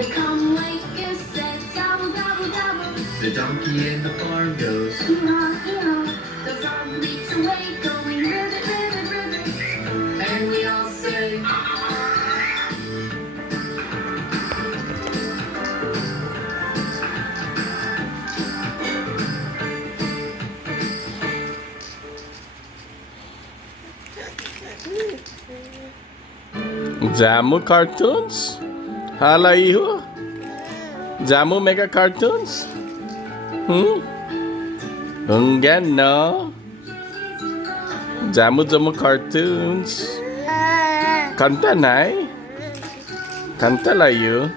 they come like a set, gobble, gobble, gobble. The donkey in the farm goes. Hee-haw. The frog leaps away, going ribbit, ribbit, ribbit. And we all say, Jamu cartoons? Hala iho? Jamu mega cartoons? Enggak no. Jamu cartoons. Kanta nai? Kanta lah you.